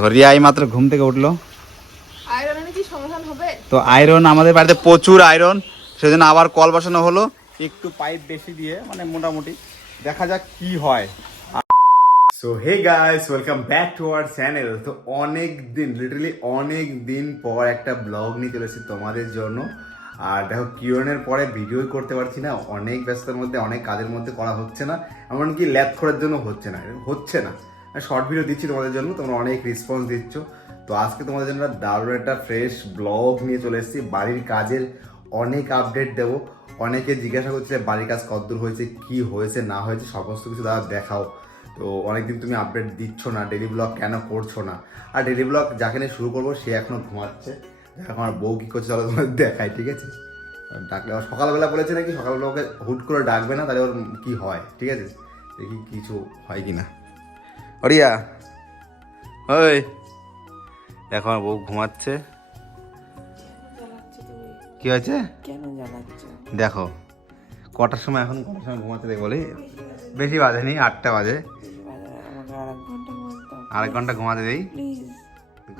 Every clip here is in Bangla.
দেখো রিয়া এই মাত্র ঘুম থেকে উঠল। তো আয়রন আমাদের বাড়িতে প্রচুর আয়রন সেজন্য আবার কল বসানো হলো একটু পাইপ বেশি দিয়ে মানে মোটামুটি। দেখা যাক কি হয়। So hey guys welcome back to our channel তো অনেক দিন লিটারালি অনেক দিন পর একটা ব্লগ নিয়ে চলেছি তোমাদের জন্য। আর দেখো কিরণের পরে ভিডিও করতে পারছি না। অনেক ব্যস্ততার মধ্যে অনেক কাজের মধ্যে করা হচ্ছে না। এমনকি ল্যাব করার জন্য হচ্ছে না হচ্ছে না। শর্ট ভিডিও দিচ্ছি তোমাদের জন্য, তোমরা অনেক রেসপন্স দিচ্ছ। তো আজকে তোমাদের জন্য দারুণ একটা ফ্রেশ ব্লগ নিয়ে চলে এসেছি। বাড়ির কাজের অনেক আপডেট দেবো। অনেকে জিজ্ঞাসা করছে বাড়ির কাজ কতদূর হয়েছে, কি হয়েছে, না হয়েছে, সমস্ত কিছু দাদা দেখাও। তো অনেকদিন তুমি আপডেট দিচ্ছ না ডেলি ব্লগ কেন করছ না? আর ডেলি ব্লগ যাকে নিয়ে শুরু করব, সে এখনও ঘুমাচ্ছে। দেখো আমার বউ কি করছে, চলো তোমার দেখায় ঠিক আছে? ডাকলে আবার সকালবেলা বলেছে নাকি? সকালবেলা ওকে হুট করে ডাকবে না, তাহলে ওর কী হয়, ঠিক আছে? দেখি কিছু হয় কি না অরিয়া। ওই দেখো আমার বউ ঘুমাচ্ছে। কি হয়েছে? কেন জ্বালাচ্ছ? দেখো কটার সময় এখন কটার সময় ঘুমাতে দেখ বলি? বেশি বাজে। নি আটটা বাজে আমাকে আর এক ঘণ্টা আরেক ঘণ্টা ঘুমাতে দেই?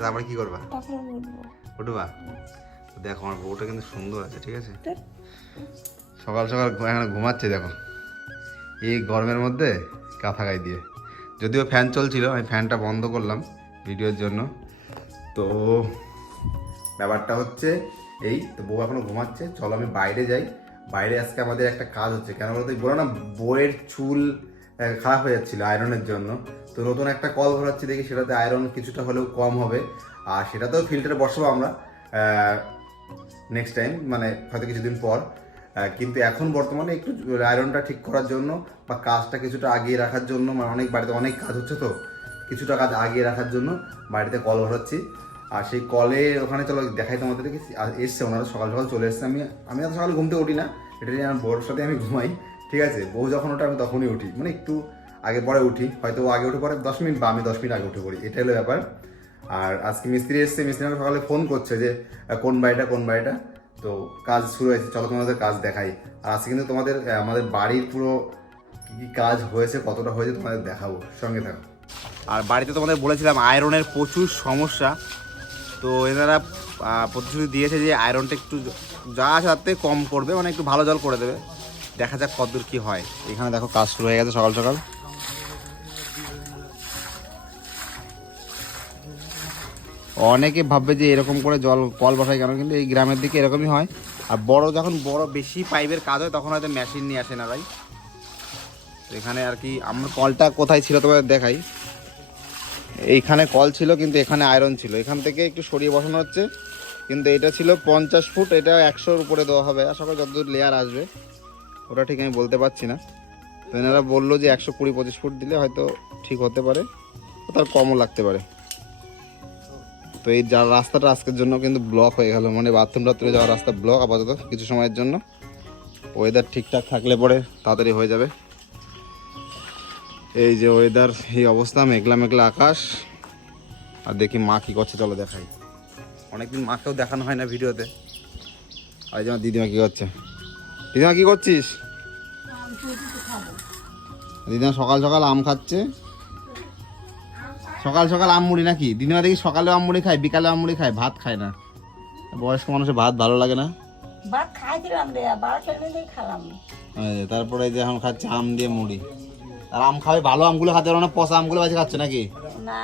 তারপরে কি করবা? উঠবা। দেখো আমার বউটা কিন্তু সুন্দর আছে ঠিক আছে? সকাল সকাল এখন ঘুমাচ্ছে দেখো। এই গরমের মধ্যে কাঁথা গায়ে দিয়ে। যদিও ফ্যান চলছিল, আমি ফ্যানটা বন্ধ করলাম ভিডিওর জন্য। তো ব্যাপারটা হচ্ছে, এই তো বউ এখনও ঘুমাচ্ছে, চলো আমি বাইরে যাই। বাইরে আজকে আমাদের একটা কাজ হচ্ছে, কেন বলতো? বলো না বইয়ের চুল খারাপ হয়ে যাচ্ছিল আয়রনের জন্য। তো নতুন একটা কল ভরাচ্ছি দেখি সেটাতে আয়রন কিছুটা হলেও কম হবে। আর সেটাতেও ফিল্টারে বসাবো আমরা নেক্সট টাইম মানে হয়তো কিছুদিন পর। কিন্তু এখন বর্তমানে একটু আয়রনটা ঠিক করার জন্য বা কাজটা কিছুটা আগিয়ে রাখার জন্য মানে অনেক বাড়িতে অনেক কাজ হচ্ছে তো, কিছুটা কাজ আগিয়ে রাখার জন্য বাড়িতে কল ভরাচ্ছি আর সেই কলে ওখানে চলো দেখাই তোমাদেরকে এসছে ওনারা সকাল সকাল চলে এসছে। আমি আমি এত সকালে ঘুম থেকে উঠি না, এটা নিয়ে আমার বউর সাথে আমি ঘুমাই, ঠিক আছে? বউ যখন ওঠে আমি তখনই উঠি মানে একটু আগে পরে উঠি, হয়তো আগে উঠে পরে দশ মিনিট বা আমি দশ মিনিট আগে উঠে পড়ি, এটা হলো ব্যাপার। আর আজকে মিস্ত্রি এসছে, মিস্ত্রি আমাকে সকালে ফোন করছে যে কোন বাড়িটা কোন বাড়িটা? তো কাজ শুরু হয়েছে। চলো তোমাদের কাজ দেখাই। আর আজকে কিন্তু তোমাদের আমাদের বাড়ির পুরো কি কি কাজ হয়েছে, কতটা হয়েছে তোমাদের দেখাবো। সঙ্গে থাকো। আর বাড়িতে তোমাদের বলেছিলাম, আয়রনের প্রচুর সমস্যা। তো এনারা প্রতিশ্রুতি দিয়েছে যে আয়রনটা একটু যা সাথে কম করবে মানে একটু ভালো জল করে দেবে। দেখা যাক কতদূর কি হয়। এখানে দেখো কাজ শুরু হয়ে গেছে সকাল সকাল। অনেকে ভাববে যে এরকম করে জল কল বসায় কেন? কিন্তু এই গ্রামের দিকে এরকমই হয়। আর বড় যখন বড় বেশি পাইপের কাজ হয়, তখন হয়তো মেশিন নিয়ে আসে না ভাই। এখানে আর কি, আমার কলটা কোথায় ছিল তোমাদের দেখাই। এইখানে কল ছিল, কিন্তু এখানে আয়রন ছিল। এখান থেকে একটু সরিয়ে বসানো হচ্ছে। কিন্তু এটা ছিল পঞ্চাশ ফুট, এটা একশোর উপরে দেওয়া হবে। আশা করি যতদূর লেয়ার আসবে, ওটা ঠিক আমি বলতে পারছি না। তো এনারা বলল যে একশো কুড়ি পঁচিশ ফুট দিলে হয়তো ঠিক হতে পারে, তার কমও লাগতে পারে। তো এই যা রাস্তাটা আজকের জন্য কিন্তু ব্লক হয়ে গেল। মানে বাথরুম টাথরুমে যাওয়ার রাস্তা ব্লক আপাতত কিছু সময়ের জন্য। ওয়েদার ঠিকঠাক থাকলে পরে তাড়াতাড়ি হয়ে যাবে। এই যে ওয়েদার এই অবস্থা মেঘলা মেঘলা আকাশ। আর দেখি মা কি করছে চলো দেখাই। অনেকদিন মাকেও দেখানো হয় না ভিডিওতে। আর এই যে আমার দিদিমা কি করছে? দিদিমা কি করছিস? দিদিমা সকাল সকাল আম খাচ্ছে। সকাল সকাল আম মুড়ি নাকি? দিদিমা দেখি সকালেও আম মুড়ি খায় বিকালে আম মুড়ি খায় ভাত খায় না। বয়স্ক মানুষের ভাত ভালো লাগে না? ভাত খাইছিলাম রে খেলাম। তারপরে যে এখন খাচ্ছে আম দিয়ে মুড়ি। আর আম খাবে ভালো আমগুলো খাতে না পচা আমগুলো বেশি খাচ্ছে নাকি? না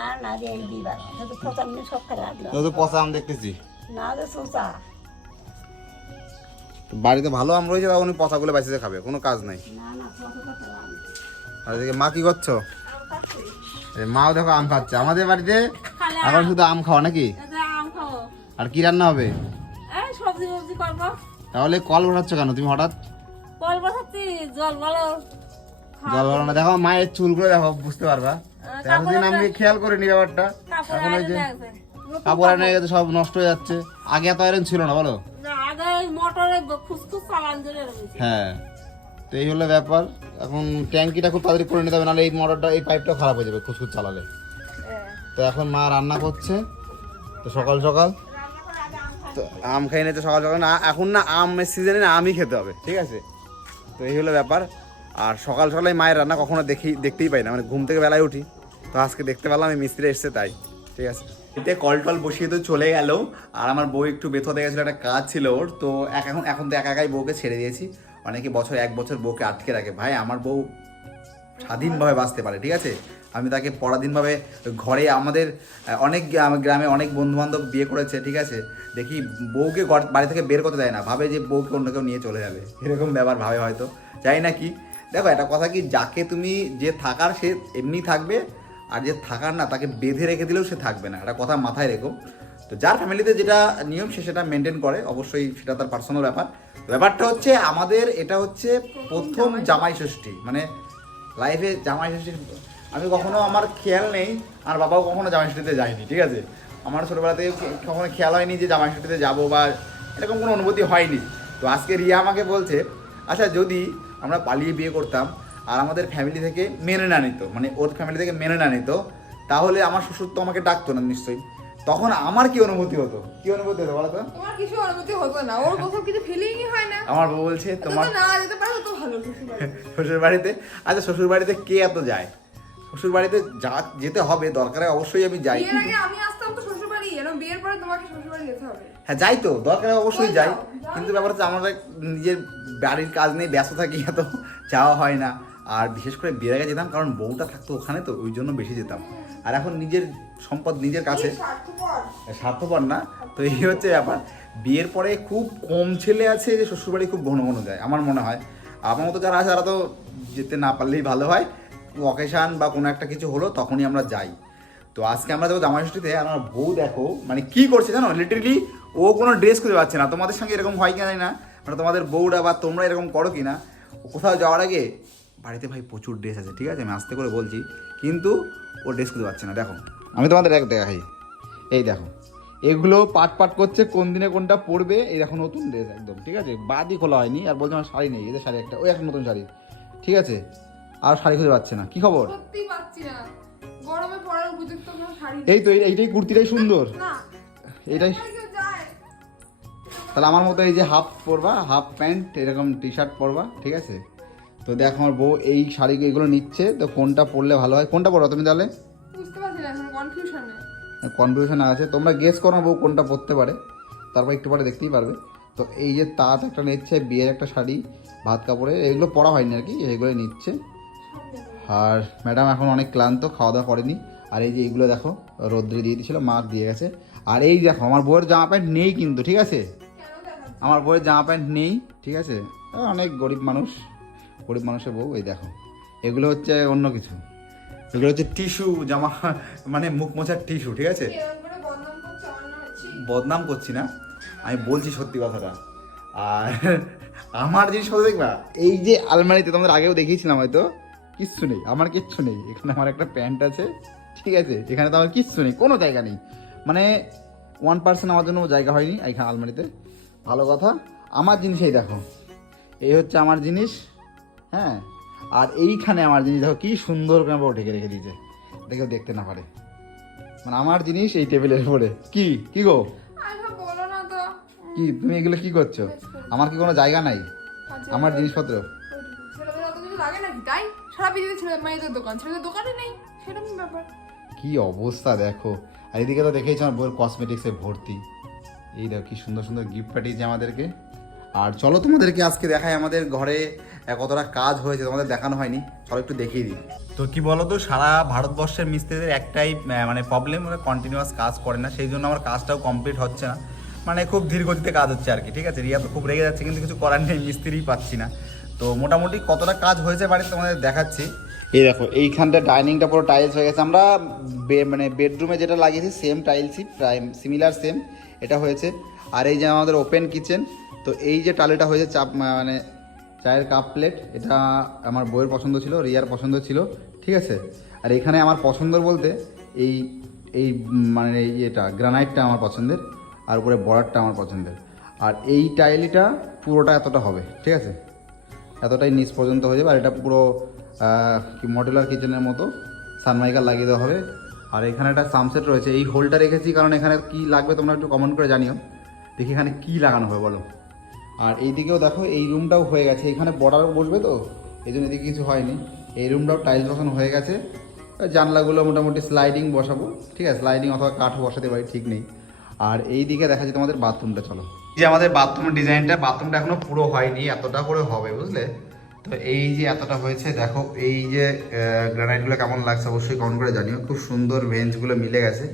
সব তো তো পচা আম দেখতেছি। না বাড়িতে ভালো আম রয়েছে তখন পচাগুলো বেঁচে খাবে কোনো কাজ নাই। আর এদিকে মা কি করছ? মাও দেখো আম খাচ্ছে। আমাদের বাড়িতে এখন শুধু আম খাওয়া নাকি? আর কি রান্না হবে? তাহলে কল বসাচ্ছ কেন? তুমি হঠাৎ? কল বসাচ্ছি জল ভরো না। দেখো মায়ের চুলগুলো দেখো বুঝতে পারবা। এতদিন আমি খেয়াল করিনি ব্যাপারটা। এখন ওই যে কাপড় এনে গেছে সব নষ্ট হয়ে যাচ্ছে। আগে এত আয়রন ছিল না বলো? আগে মোটরে ফুসফুস চালান হ্যাঁ। তো এই হলো ব্যাপার। এখন ট্যাঙ্কিটা খুব তাড়াতাড়ি করে নিতে হবে, নাহলে এই মোটরটা, এই পাইপটা খারাপ হয়ে যাবে খুসখুস চালালে। তো এখন মা রান্না করছে, তো সকাল সকাল। তো আম খাই নিতে সকাল সকাল, না, এখন না আমের সিজনে না আমই খেতে হবে, ঠিক আছে? তো এই হলো ব্যাপার। আর সকাল সকালে মায়ের রান্না কখনো দেখি, দেখতেই পাই না মানে ঘুম থেকে বেলায় উঠি। তো আজকে দেখতে পেলাম এই মিস্ত্রি এসছে তাই, ঠিক আছে? এতে কল টল বসিয়ে তো চলে গেল, আর আমার বউ একটু বেথ বেথতে গেছিল, একটা কাজ ছিল ওর, তো এখন এখন তো একা একাই বউকে ছেড়ে দিয়েছি। অনেকে বছর এক বছর বউকে আটকে রাখে? ভাই, আমার বউ স্বাধীনভাবে বাঁচতে পারে, ঠিক আছে? আমি তাকে পরাধীনভাবে ঘরে আমাদের অনেক গ্রামে- অনেক বন্ধু বান্ধব বিয়ে করেছে, ঠিক আছে? দেখি বউকে ঘর- বাড়ি থেকে বের করতে দেয় না, ভাবে যে বউকে অন্য কেউ নিয়ে চলে যাবে। এরকম ব্যাপার ভাবে হয়তো। জানি না কি। দেখো, একটা কথা কি, যাকে তুমি যে থাকার সে এমনি থাকবে, আর যে থাকার না, তাকে বেঁধে রেখে দিলেও সে থাকবে না। একটা কথা মাথায় রেখো। তো যার ফ্যামিলিতে যেটা নিয়ম সে সেটা মেনটেন করে, অবশ্যই সেটা তার পার্সোনাল ব্যাপার। ব্যাপারটা হচ্ছে আমাদের এটা হচ্ছে প্রথম জামাই ষষ্ঠী মানে লাইফে জামাই ষষ্ঠী, আমি কখনো আমার খেয়াল নেই, আর বাবাও কখনো জামাই ষষ্ঠীতে যায়নি, ঠিক আছে? আমার ছোটোবেলা থেকে কখনো খেয়াল হয়নি যে জামাই ষষ্ঠীতে যাব বা এরকম কোনো অনুভূতি হয়নি। তো আজকে রিয়া আমাকে বলছে আচ্ছা যদি আমরা পালিয়ে বিয়ে করতাম আর আমাদের ফ্যামিলি থেকে মেনে না নিত মানে ওর ফ্যামিলি থেকে মেনে না নিত, তাহলে আমার শ্বশুর তো আমাকে ডাকতো না নিশ্চয়ই। তখন আমার কি অনুভূতি হতো? কি অনুভূতি হতো বলো তো? তোমার কিছু অনুভূতি হতো না ওর কোথাও কিছু ফিলিংই হয় না। আমার বউ বলছে তোমার না যেতে পারো তো ভালো। শ্বশুর বাড়িতে আচ্ছা শ্বশুর বাড়িতে কে এত যায়? শ্বশুর বাড়িতে যা যেতে হবে দরকারে অবশ্যই আমি যাই বিয়ের আগে আমি আসতাম তো শ্বশুর শ্বশুরবাড়ি এরকম বিয়ের পরে তোমাকে শ্বশুরবাড়ি যেতে হবে। হ্যাঁ যাই তো দরকারে অবশ্যই যাই। কিন্তু ব্যাপার হচ্ছে আমরা নিজের বাড়ির কাজ নিয়ে ব্যস্ত থাকি এত যাওয়া হয় না। আর বিশেষ করে বিয়ের আগে যেতাম কারণ বউটা থাকতো ওখানে তো ওই জন্য বেশি যেতাম। আর এখন নিজের সম্পদ নিজের কাছে। স্বার্থপর। না। তো এই হচ্ছে ব্যাপার। বিয়ের পরে খুব কম ছেলে আছে যে শ্বশুরবাড়ি খুব ঘন ঘন যায় আমার মনে হয়। আমার মতো যারা আছে তারা তো যেতে না পারলেই ভালো হয়। অকেশান বা কোনো একটা কিছু হলো তখনই আমরা যাই। তো আজকে আমরা যাব জামাই ষষ্ঠীতে আমার বউ দেখো মানে কি করছে জানো? লিটারেলি ও কোনো ড্রেস খুঁজে পাচ্ছে না। তোমাদের সঙ্গে এরকম হয় কি না মানে তোমাদের বউরা বা তোমরা এরকম করো কি না কোথাও যাওয়ার আগে বাড়িতে ভাই প্রচুর ড্রেস আছে ঠিক আছে? আমি আস্তে করে বলছি। কিন্তু ও ড্রেস খুঁজে পাচ্ছে না দেখো। আমি তোমাদের এক দেখাই। এই দেখো। এগুলো পাট পাট করছে কোন দিনে কোনটা পড়বে এই দেখো নতুন ড্রেস একদম ঠিক আছে? বাদই খোলা হয়নি আর বলছে আমার শাড়ি নেই এদের শাড়ি একটা ওই একটা নতুন শাড়ি ঠিক আছে? আর শাড়ি খুঁজে পাচ্ছে না কি খবর? সত্যি পাচ্ছি না। গরমে পরার উপযুক্ত কোনো শাড়ি এই তো এই- এইটাই কুর্তিটাই সুন্দর। এটাই তাহলে আমার মতো এই যে হাফ পরবা হাফ প্যান্ট এরকম টি শার্ট পরবা ঠিক আছে? তো দেখো আমার বউ এই শাড়ি এগুলো নিচ্ছে তো কোনটা পরলে ভালো হয়? কোনটা পরো তুমি তাহলে? কনফিউশনে আছে। তোমরা গেস করো বউ কোনটা পরতে পারে। তারপর একটু পরে দেখতেই পারবে। তো এই যে তাঁত একটা নিচ্ছে, বিয়ের একটা শাড়ি, ভাত কাপড়ে, এগুলো পরা হয়নি আর কি এগুলো নিচ্ছে। আর ম্যাডাম এখন অনেক ক্লান্ত খাওয়া দাওয়া করেনি। আর এই যে এইগুলো দেখো, রোদ্রে দিয়ে দিয়েছিল মা দিয়ে গেছে। আর এই দেখো, আমার বউয়ের জামা প্যান্ট নেই কিন্তু, ঠিক আছে? আমার বউয়ের জামা প্যান্ট নেই, ঠিক আছে? অনেক গরিব মানুষ, গরিব মানুষের বউ, এই দেখো। এগুলো হচ্ছে অন্য কিছু। এগুলো হচ্ছে টিস্যু জামা মানে মুখ মোছার টিস্যু ঠিক আছে? বদনাম করছে না আমি বলছি সত্যি কথাটা। আর আমার জিনিস দেখবা এই যে আলমারিতে তোমাদের আগেও দেখিয়েছিলাম হয়তো কিচ্ছু নেই আমার কিচ্ছু নেই। এখানে আমার একটা প্যান্ট আছে ঠিক আছে? এখানে তো আমার কিচ্ছু নেই কোনো জায়গা নেই। মানে ওয়ান পার্সেন্ট আমার জন্য জায়গা হয়নি এখানে আলমারিতে। ভালো কথা। আমার জিনিস এই দেখো এই হচ্ছে আমার জিনিস হ্যাঁ? আর এইখানে আমার জিনিস দেখো কি সুন্দর করে আমার ঢেকে রেখে দিয়েছে। দেখেও দেখতে না পারে। মানে আমার জিনিস এই টেবিলের উপরে। কি? কি গো? কি? তুমি এগুলো কি করছ? আমার কি কোনো জায়গা নাই? আচ্ছা, আমার জিনিসপত্র? তাই? সারা পৃথিবী ছেলে মেয়েদের দোকান। ছেলেদের দোকানে নেই। সেরকম ব্যাপার? কি অবস্থা দেখো। আর এদিকে তো দেখেইছো আমার বউয়ের কসমেটিক্সে ভর্তি। এই দেখো কি সুন্দর সুন্দর গিফট পাঠিয়েছে আমাদেরকে। আর চলো তোমাদেরকে আজকে দেখাই আমাদের ঘরে কতটা কাজ হয়েছে তোমাদের দেখানো হয়নি। চলো একটু দেখিয়ে দিই। তো কি বলো তো সারা ভারতবর্ষের মিস্ত্রিদের একটাই মানে প্রবলেম ওরা কন্টিনিউয়াস কাজ করে না। সেই জন্য আমার কাজটাও কমপ্লিট হচ্ছে না। মানে খুব ধীর গতিতে কাজ হচ্ছে আর কি ঠিক আছে? রিয়া তো খুব রেগে যাচ্ছে কিন্তু কিছু করার নেই মিস্ত্রি পাচ্ছি না। তো মোটামুটি কতটা কাজ হয়েছে বাড়িতে তোমাদের দেখাচ্ছি। এই দেখো এইখানটা ডাইনিংটা পুরো টাইলস হয়ে গেছে। আমরা বে- মানে বেডরুমে যেটা লাগিয়েছি সেম টাইলসই প্রায় সিমিলার সেম এটা হয়েছে। আর এই যে আমাদের ওপেন কিচেন তো এই যে টালিটা হয়েছে চাপ মানে চায়ের কাপ প্লেট এটা আমার বইয়ের পছন্দ ছিল, রিয়ার পছন্দ ছিল, ঠিক আছে? আর এখানে আমার পছন্দের বলতে এই এই মানে এই এটা গ্রানাইটটা আমার পছন্দের, আর উপরে বর্ডারটা আমার পছন্দের। আর এই টাইলিটা পুরোটা এতটা হবে, ঠিক আছে? এতটাই নিচ পর্যন্ত হয়ে যাবে, আর এটা পুরো কি মডুলার কিচেনের মতো সানমাইকার লাগিয়ে দেওয়া হবে। আর এখানে একটা সামসেট রয়েছে, এই হোলটা রেখেছি কারণ এখানে কি লাগবে তোমরা একটু কমেন্ট করে জানিও। দেখি এখানে কি লাগানো হবে, বলো। আর এইদিকেও দেখো, এই রুমটাও হয়ে গেছে। এখানে বর্ডার বসবে তো? এই জন্য এদিকে কিছু হয়নি। এই রুমটাও টাইলস বসানো হয়ে গেছে। জানলাগুলো মোটামুটি স্লাইডিং বসাবো, ঠিক আছে? স্লাইডিং অথবা কাঠও বসাতে পারি, ঠিক নেই। আর এই দিকে দেখা যায় তোমাদের বাথরুমটা চলো। যে আমাদের বাথরুমের ডিজাইনটা বাথরুমটা এখনও পুরো হয়নি, এতটা করে হবে, বুঝলে? তো এই যে এতটা হয়েছে, দেখো, এই যে গ্রানাইটগুলো কেমন লাগছে, অবশ্যই কমেন্ট করে জানিও। খুব সুন্দর বেঞ্চগুলো মিলে গেছে।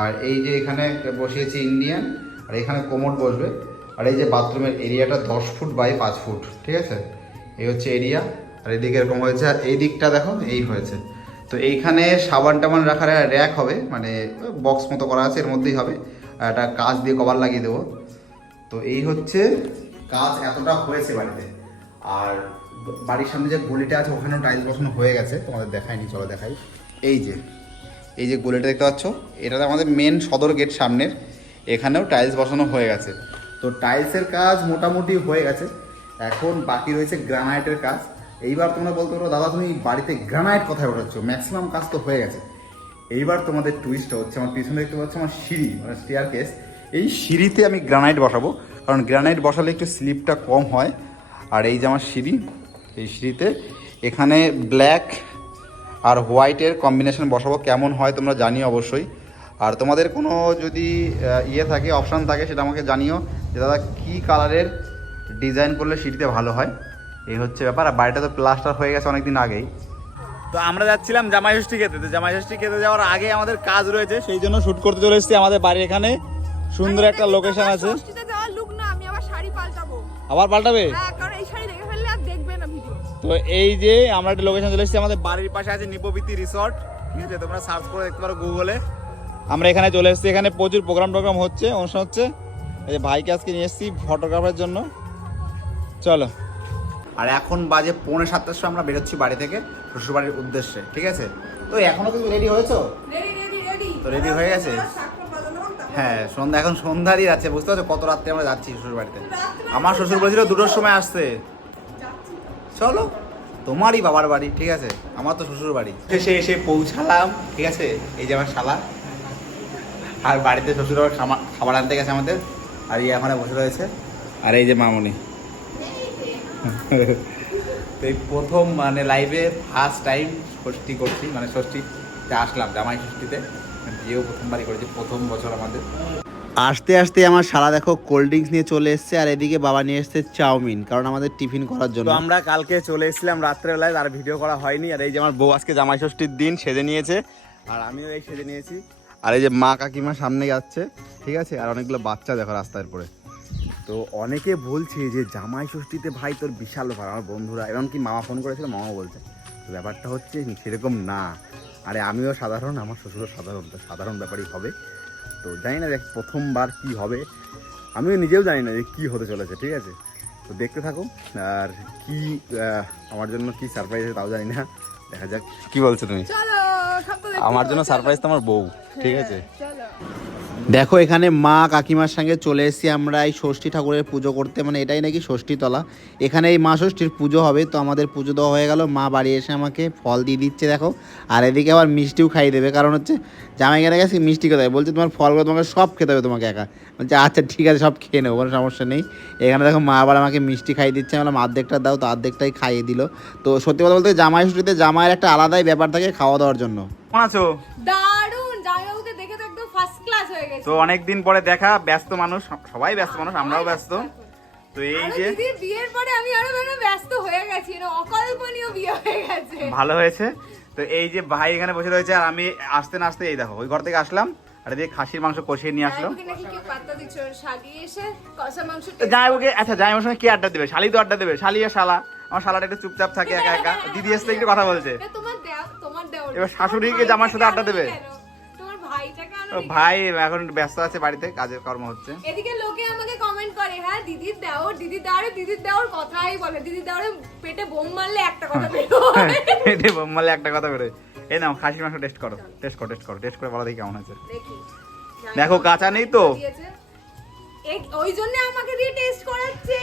আর এই যে এখানে বসিয়েছি ইন্ডিয়ান আর এখানে কোমর বসবে। আর এই যে বাথরুমের এরিয়াটা দশ ফুট বাই পাঁচ ফুট, ঠিক আছে? এই হচ্ছে এরিয়া, আর এদিকে এরকম হয়েছে, আর এই দিকটা দেখো, এই হয়েছে। তো এইখানে সাবান টাবান রাখার র্যাক হবে মানে বক্স মতো করা আছে, এর মধ্যেই হবে। আর একটা কাজ দিয়ে কভার লাগিয়ে দেবো। তো এই হচ্ছে কাজ এতটা হয়েছে বাড়িতে। আর বাড়ির সামনে যে গলিটা আছে, ওখানেও টাইলস বসানো হয়ে গেছে, তোমাদের দেখাইনি, চলো দেখাই। এই যে এই যে গলিটা দেখতে পাচ্ছ, এটাতে আমাদের মেন সদর গেট সামনের, এখানেও টাইলস বসানো হয়ে গেছে। তো টাইলসের কাজ মোটামুটি হয়ে গেছে। এখন বাকি রয়েছে গ্রানাইটের কাজ। এইবার তোমরা বলতে পারো, দাদা, তুমি বাড়িতে গ্রানাইট কোথায় ওঠাচ্ছ? ম্যাক্সিমাম কাজ তো হয়ে গেছে। এইবার তোমাদের টুইস্টটা হচ্ছে, আমার পিছনে দেখতে পাচ্ছ আমার সিঁড়ি মানে স্টেয়ার কেস এই সিঁড়িতে আমি গ্রানাইট বসাবো, কারণ গ্রানাইট বসালে একটু স্লিপটা কম হয়। আর এই যে আমার সিঁড়ি, এই সিঁড়িতে এখানে ব্ল্যাক আর হোয়াইটের কম্বিনেশন বসাবো, কেমন হয় তোমরা জানিও অবশ্যই। আর তোমাদের কোনো যদি ইয়ে থাকে অপশান থাকে, সেটা আমাকে জানিও। যে দাদা কী কালারের ডিজাইন করলে সিঁড়িতে ভালো হয়? এই হচ্ছে ব্যাপার। আর বাড়িটা তো প্লাস্টার হয়ে গেছে অনেকদিন আগেই। তো আমরা যাচ্ছিলাম জামাই ষষ্ঠী খেতে। তো জামাই ষষ্ঠী খেতে যাওয়ার আগে আমাদের কাজ রয়েছে সেই জন্য শ্যুট করতে চলে এসেছি আমাদের বাড়ির এখানে। সুন্দর একটা লোকেশন আছে। ষষ্ঠীতে যাওয়ার লুক না আমি আবার শাড়ি পাল্টাবো। আবার পাল্টাবে? হ্যাঁ কারণ এই শাড়ি দেখে ফেললে আর দেখবে না ভিডিও তো এই যে আমরা একটা লোকেশন চলে এসেছি আমাদের বাড়ির পাশে আছে নিপবিতি রিসর্ট। ঠিক আছে তোমরা সার্চ করে দেখতে পারো গুগলে আমরা এখানে চলে এসেছি। এখানে প্রচুর প্রোগ্রাম টোগ্রাম হচ্ছে অনুষ্ঠান হচ্ছে। এই যে ভাইকে আজকে নিয়ে এসেছি ফটোগ্রাফার জন্য। চলো। আর এখন বাজে পৌনে সাতটার সময় আমরা বেরোচ্ছি বাড়ি থেকে শ্বশুরবাড়ির উদ্দেশ্যে ঠিক আছে? তো এখনও তুমি রেডি হয়েছো? তো রেডি রেডি তো ready হয়ে গেছে? হ্যাঁ সন্ধ্যা এখন সন্ধ্যারই আছে বুঝতে পারছ? কত রাত্রে আমরা যাচ্ছি শ্বশুর বাড়িতে আমার শ্বশুর বলেছিল দুটোর সময় আসতে। চলো তোমারই বাবার বাড়ি ঠিক আছে? আমার তো শ্বশুর বাড়ি এসে এসে পৌঁছালাম ঠিক আছে? এই যে আমার শালা। আর বাড়িতে শ্বশুর খামা- খাবার আনতে গেছে আমাদের। আর এই এখানে বসে রয়েছে। আর এই যে মামনি। তো এই প্রথম মানে লাইভে ফার্স্ট টাইম ষষ্ঠী করছি মানে ষষ্ঠীতে আসলাম জামাই ষষ্ঠীতে। বিয়েও প্রথমবারই করেছি প্রথম বছর আমাদের। আসতে আসতে আমার সারা দেখো কোল্ড ড্রিঙ্কস নিয়ে চলে এসছে আর এদিকে বাবা নিয়ে এসছে চাউমিন কারণ আমাদের টিফিন করার জন্য। আমরা কালকে চলে এসেছিলাম রাত্রেবেলায় আর ভিডিও করা হয়নি। আর এই যে আমার বউ আজকে জামাই ষষ্ঠীর দিন সেজে নিয়েছে। আর আমিও এই সেজে নিয়েছি। আর এই যে মা কাকিমা সামনে যাচ্ছে ঠিক আছে? আর অনেকগুলো বাচ্চা দেখো রাস্তার পরে। তো অনেকে বলছে যে জামাই ষষ্ঠীতে ভাই তোর বিশাল ব্যাপার। আমার বন্ধুরা এমনকি মামা ফোন করেছিল? মামা বলছে। তো ব্যাপারটা হচ্ছে সেরকম না। আরে আমিও সাধারণ আমার শ্বশুরও সাধারণ তো সাধারণ ব্যাপারই হবে। তো জানি না দেখ প্রথমবার কি হবে। আমিও নিজেও জানি না যে কী হতে চলেছে ঠিক আছে? তো দেখতে থাকো। আর কি আমার জন্য কি সারপ্রাইজ তাও জানি না। দেখা যাক। কি বলছো তুমি? আমার জন্য সারপ্রাইজ তো আমার বউ। ঠিক আছে? দেখো এখানে মা কাকিমার সঙ্গে চলে এসেছি আমরা এই ষষ্ঠী ঠাকুরের পুজো করতে। মানে এটাই নাকি ষষ্ঠী তলা এখানে এই মা ষষ্ঠীর পুজো হবে তো আমাদের পুজো দেওয়া হয়ে গেল। মা বাড়ি এসে আমাকে ফল দিয়ে দিচ্ছে দেখো। আর এদিকে আবার মিষ্টিও খাইয়ে দেবে। কারণ হচ্ছে জামাই গেলে গেছে মিষ্টি কোথায়? বলছে তোমার ফলগুলো তোমাকে সব খেতে হবে তোমাকে একা। বলছে আচ্ছা ঠিক আছে সব খেয়ে নেব কোনো সমস্যা নেই। এখানে দেখো মা আবার আমাকে মিষ্টি খাইয়ে দিচ্ছে। আমি বললাম অর্ধেকটা দাও তো অর্ধেকটাই খাইয়ে দিল। তো সত্যি কথা বলতে জামাই ষষ্ঠীতে জামাইয়ের একটা আলাদাই ব্যাপার থাকে খাওয়া দাওয়ার জন্য। কেমন আছো? জামাইবাবুকে দেখে তো একদম ফার্স্ট ক্লাস হয়ে গেছে। তো অনেকদিন পরে দেখা ব্যস্ত মানুষ সবাই ব্যস্ত মানুষ আমরাও ব্যস্ত। তো এই যে বিয়ের পরে আমি আরও ব্যস্ত হয়ে গেছি অকল্পনীয় বিয়ে হয়ে গেছে। ভালো হয়েছে। তো এই যে ভাই এখানে বসে রয়েছে আর আমি আসতে না আসতে এই দেখো ওই ঘর থেকে আসলাম আর এদিকে খাসির মাংস কষিয়ে নিয়ে আসলো। তো জামাইবাবুকে আচ্ছা জামাইবাবুর সঙ্গে কি আড্ডা দেবে? শালি তো আড্ডা দেবে শালি আর শালা। আমার শালাটা একটু চুপচাপ থাকে একা একা। দিদি এসে একটু কথা বলছে। এবার শাশুড়িকে জামার সাথে আড্ডা দেবে? ভাই এখন ব্যস্ত আছে বাড়িতে কাজের কর্ম হচ্ছে। এদিকে লোকে আমাকে কমেন্ট করে হ্যাঁ দিদির দেওর দিদির দেওয়ারে দিদির দেওর কথাই বলে। দিদির দেওয়ারে পেটে বোম মারলে একটা কথা বেরো এটাই বললে একটা কথা করে এই নাও খাসির মাংস টেস্ট করো টেস্ট করো টেস্ট করো টেস্ট করে বলো দেখি কেমন আছে দেখি। দেখো, কাঁচা নেই তো? ওই জন্য আমাকে দিয়ে টেস্ট করাচ্ছে।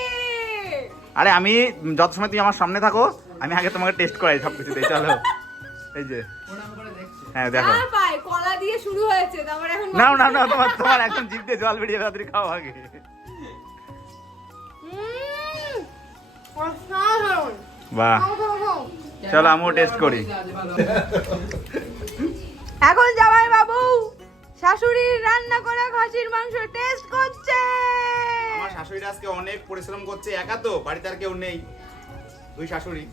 আরে আমি যত সময় তুমি আমার সামনে থাকো আমি আগে তোমাকে টেস্ট করাই সব কিছুতেই চলো। এই যে। হ্যাঁ দেখো। পাই কলা দিয়ে শুরু হয়েছে তারপর এখন না না না তোমার তোমার একদম জিভ দিয়ে জল বেরিয়ে তাড়াতাড়ি খাও আগে। বাহ। চলো আমিও টেস্ট করি। এখন জামাই বাবু শাশুড়ির রান্না করা খাসির মাংস টেস্ট করছে। আমার শাশুড়ি আজকে অনেক পরিশ্রম করছে একা তো বাড়িতে আর কেউ নেই। দুই শাশুড়ি।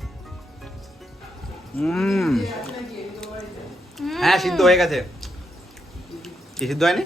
হুম। হ্যাঁ সিদ্ধ হয়ে গেছে। কি সিদ্ধ হয়নি?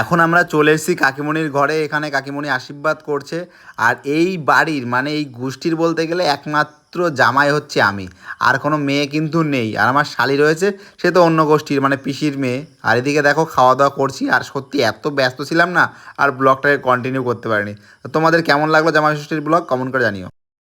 এখন আমরা চলে এসেছি কাকিমণির ঘরে এখানে কাকিমণি আশীর্বাদ করছে। আর এই বাড়ির মানে এই গোষ্ঠীর বলতে গেলে একমাত্র জামাই হচ্ছে আমি। আর কোনো মেয়ে কিন্তু নেই। আর আমার শালি রয়েছে সে তো অন্য গোষ্ঠীর মানে পিসির মেয়ে। আর এদিকে দেখো খাওয়া দাওয়া করছি। আর সত্যি এত ব্যস্ত ছিলাম না আর ব্লগটাকে কন্টিনিউ করতে পারিনি। তোমাদের কেমন লাগল জামাই ষষ্ঠীর ব্লগ? কমেন্ট করে জানিও।